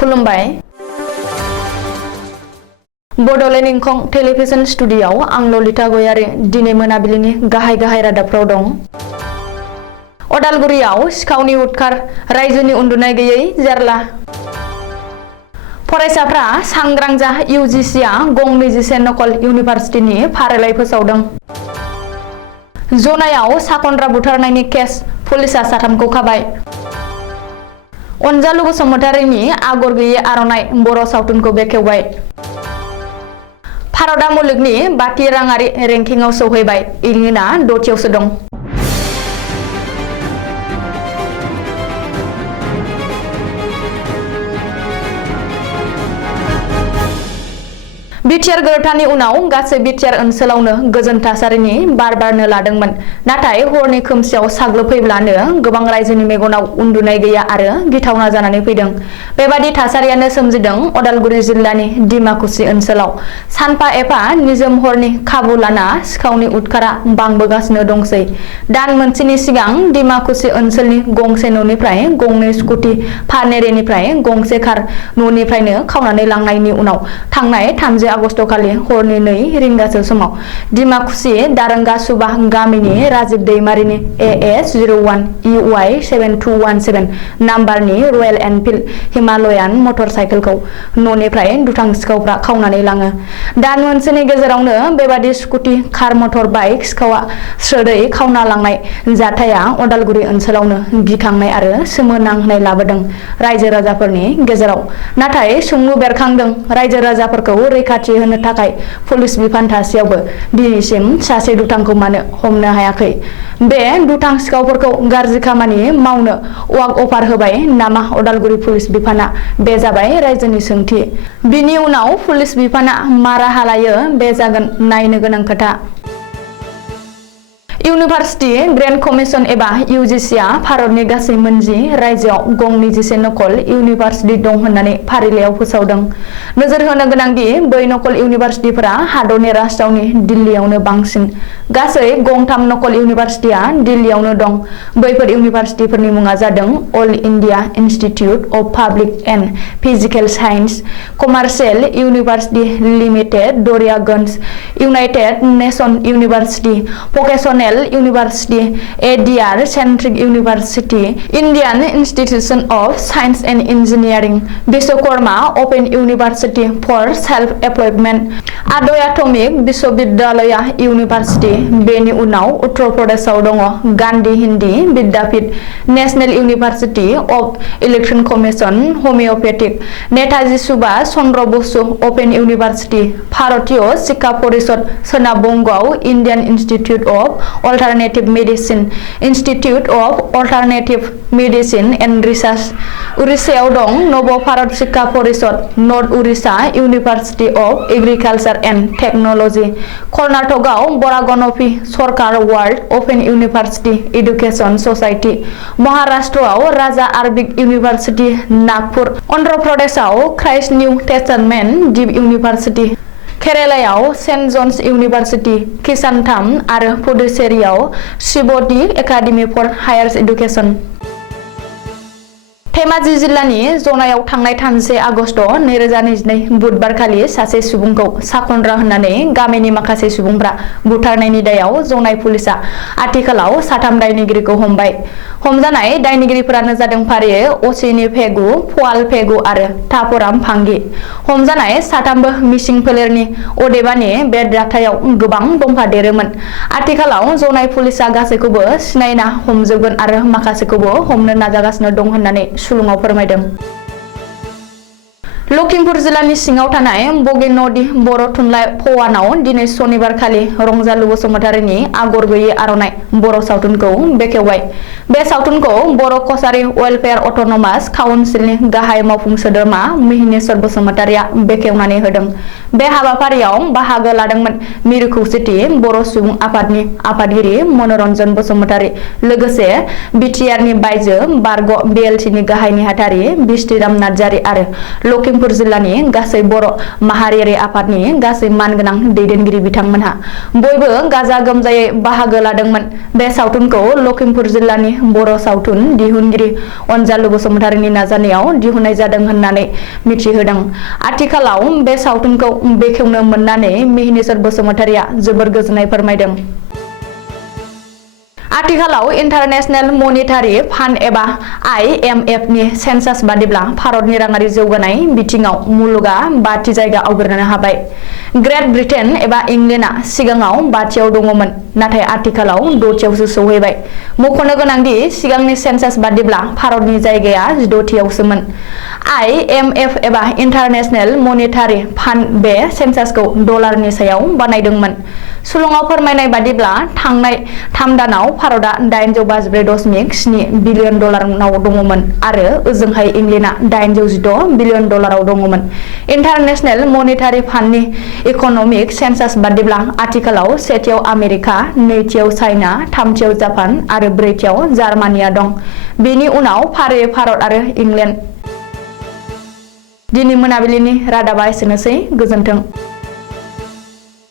खुलुमबाय बड'लेण्ड इंखं टेलिभिजन स्टुडिय'आव आं ललिता गयारी दिनै मोनाबिलिनि गाहाय रादाबफ्राव दं। अदालगुरियाव सिखावनि उदखार रायजोनि उन्दुनाय गैयै जारला। फरायसाफ्रा सांग्रां जा UGCआ गं 24 नकल इउनिभार्सिटिनि फारिलाइ फोसावदों। जनायाव साखनद्रा बुथारनायनि केस पुलिसा साथामखौ खाबाय। अनजालु बसुमतारीनि आगर गैयै आर'नाइ बर' सावथुनखौ बेखेवबाय। भारतआ मुलुगनि 5थि राङारि रेंकिंआव सौहैबाय। इंलेन्डआ 6थियावसो दं। बिटिआर गोरोबथानि उनाव गासै बिटिआर ओनसोलावनो गोजोन थासारिनि बार बारनो लादोंमोन। नाथाय हरनि खोमसियाव साग्लोबफैब्लानो गोबां रायजोनि मेगनाव उन्दुनाय गैया आरो गिथावना जानानै फैदों। बेबादि थासारियानो सोमजिदों अदालगुरि जिल्लानि डिमाकुसि ओनसोलाव। सानफा एफा निजोम हरनि खाबु लाना सिखावनि उदखारा बांबोगासिनो दंसै। दान मोनसेनि सिगां डिमाकुसि ओनसोलनि गंसे न'निफ्राय गंनै स्कुटि फारनेरेनिफ्राय गंसे कार न'निफ्रायनो खावनानै लांनायनि उनाव थांनाय 30 आगस्ट खालि हरनि 2 रिंगासो समाव डिमाकुसि दारंगा सुबा गामिनि राजीब दैमारिनि AS 01 EY 7217 नाम्बारनि रयेल एनफिल्ड हिमालयान मटर साइकेलखौ न'निफ्राय दुथां सिखावफ्रा खावनानै लाङो। दान मोनसेनि गेजेरावनो बेबादि स्कुटि कार मटर बाइक सिखावा स्रोदै खावना लांनाय जाथाया अदालगुरि ओनसोलावनो गिखांनाय आरो सोमोनांहोनाय लाबोदों रायजो राजाफोरनि गेजेराव। नाथाय सोंलु बेरखांदों रायजो राजाफोरखौ रैखाथि होनो थाखाय पुलिस बिफान थासेयावबो दिनैसिम सासे दुथांखौ मानो हमनो हायाखै? बे दुथां सिखावफोरखौ गाज्रि खामानि मावनो वाक अफार होबाय नामा अदालगुरि पुलिस बिफाना? बे जाबाय रायजोनि सोंथि। बिनि उनाव पुलिस बिफाना मा राहा लायो बे जागोन नायनो गोनां खोथा। इउनिभार्सिटि ग्रेन्ड कमिसन एबा UGCआ भारतनि गासै मोनजि रायजोआव गं 24 नकल इउनिभार्सिटि दं होननानै फारिलाइयाव फोसावदों। नोजोर होनो गोनांदि बै नकल इउनिभार्सिटिफोरा हादरनि राजथावनि दिल्लीयावनो बांसिन। गासै गं 3 नकल इउनिभार्सिटिया दिल्लीयावनो दं। बैफोर इउनिभार्सिटिफोरनि मुङा जादों all India institute of public and physical science, commercial university limited Daryaganj, united nation university, vocational university ADR centric university, Indian institution of science and engineering, Vishwakarma open university for self employment, Adhyatmik Vishwavidyalaya university. बेनि उनाव उत्तर प्रदेशआव दङ Gandhi Hindi Vidyapeeth, national university of election commission, homeopathic, Netaji Subhash Chandra Bose open university, Bharatiya Shiksha Parishad, सोनाब बंगआव Indian institute of alternative medicine, institute of alternative medicine and research. उड़ीसायाव दं नव Bharat Shiksha Parishad, north Orissa university of agriculture and technology. कर्नाटकआव बरागनपि सरकार world open university education society. महाराष्ट्रआव राजा आरबिक इउनिभार्सिटि नागपुर। अन्ध्र प्रदेशआव Christ new testament deep university. केरालायाव सेन्ट जन्स इउनिभार्सिटि किसानथाम आरो पुडुचेरीआव शिवदि academy for higher education. Dhemaji जिल्लानि जनायाव थांनाय 31 आगस्ट 2022 बुधबारखालि सासे सुबुंखौ साखनद्रा होननानै गामिनि माखासे सुबुंफ्रा बुथारनायनि दायाव जनाय पुलिसा आथिखालाव 3 दायनिगिरिखौ हमबाय। हमजानाय दायनिगिरिफोरानो जादों फारियै असिनि फेगु, फवाल फेगु आरो थापराम फांगि। हमजानाय 3बो मिसिं फोलेरनि, अदेबानि बे जाथायाव गोबां दंफादेरोमोन। आथिखालाव जनाय पुलिसा गासैखौबो सिनायना हमजोबगोन आरो माखासेखौबो हमनो नाजागासिनो दं होननानै सुलुङाव फोरमायदों। लखिमपुर जिल्लानि सिङाव थानाय बगिनदि बर' थुनलाइ भवनाव दिनै सनिबारखालि रंजालु बसुमतारीनि आगर गैयै आर'नाइ बर' सावथुनखौ बेखेवबाय। बे सावथुनखौ बर' कसारी वेलफेयार अट'नमास काउन्सिलनि गाहाय मावफुं सोद्रोमा मिहिनेश्वर बसुमतारीया बेखेवनानै होदों। बे हाबाफारियाव बाहागो लादोंमोन मिरु खौसेथि बर' सुबुं आफादनि आफादगिरि मनरन्जन बसुमतारी, लोगोसे बिटिआरनि बायजो बारग' BLTनि गाहाय नेहाथारि बिस्थिराम नार्जारी आरो लखिमपुर लखिमपुर जिल्लानि गासै बर' माहारियारि आफादनि गासै मानगोनां दैदेनगिरि बिथांमोनहा बयबो गाजा गोमजायै बाहागो लादोंमोन। बे सावथुनखौ लखिमपुर जिल्लानि बर' सावथुन दिहुनगिरि अनजालु बसुमतारीनि नाजानायाव दिहुननाय जादों होननानै मिथिहोदों। आथिखालाव बे सावथुनखौ बेखेवनो मोननानै मिहिनीश्वर बसुमतारीया जोबोर गोजोननाय फोरमायदों। आथिखालाव इन्टारनेशनेल मनिटारि फान्ड एबा IMF नि सेन्सास बादिब्ला भारतनि राङारि जौगानाय बिथिङाव मुलुगा 5थि जायगा आवग्रिनो हाबाय। ग्रेट ब्रिटेन एबा इंलेन्डआ सिगाङाव 5थियाव दङमोन, नाथाय आथिखालाव 6थियावसो सौहैबाय। मख'नो गोनांदि सिगांनि सेन्सास बादिब्ला भारतनि जायगाया 16थियावसोमोन। IMF एबा इन्टारनेशनेल मनिटारि फान्ड बे सेन्सासखौ डलारनि सायाव बानायदोंमोन। सुलुङाव फोरमायनाय बादिब्ला थांनाय 3 दानाव भारतआ 853.7 बिलियन डलाराव दङमोन आरो ओजोंहाय इंलेन्डआ 816 बिलियन डलाराव दङमोन। इन्टारनेशनेल मनिटारि फान्डनि इक'नमिक सेन्सास बादिब्ला आथिखालाव 1थियाव आमेरिका, 2थियाव चाइना, 3थियाव जापान आरो 4थियाव जार्मानिया दं। बेनि उनाव फारियै भारत आरो इंलेन्ड। दिनै मोनाबिलिनि रादाबा एसेनोसै। गोजोन्थों।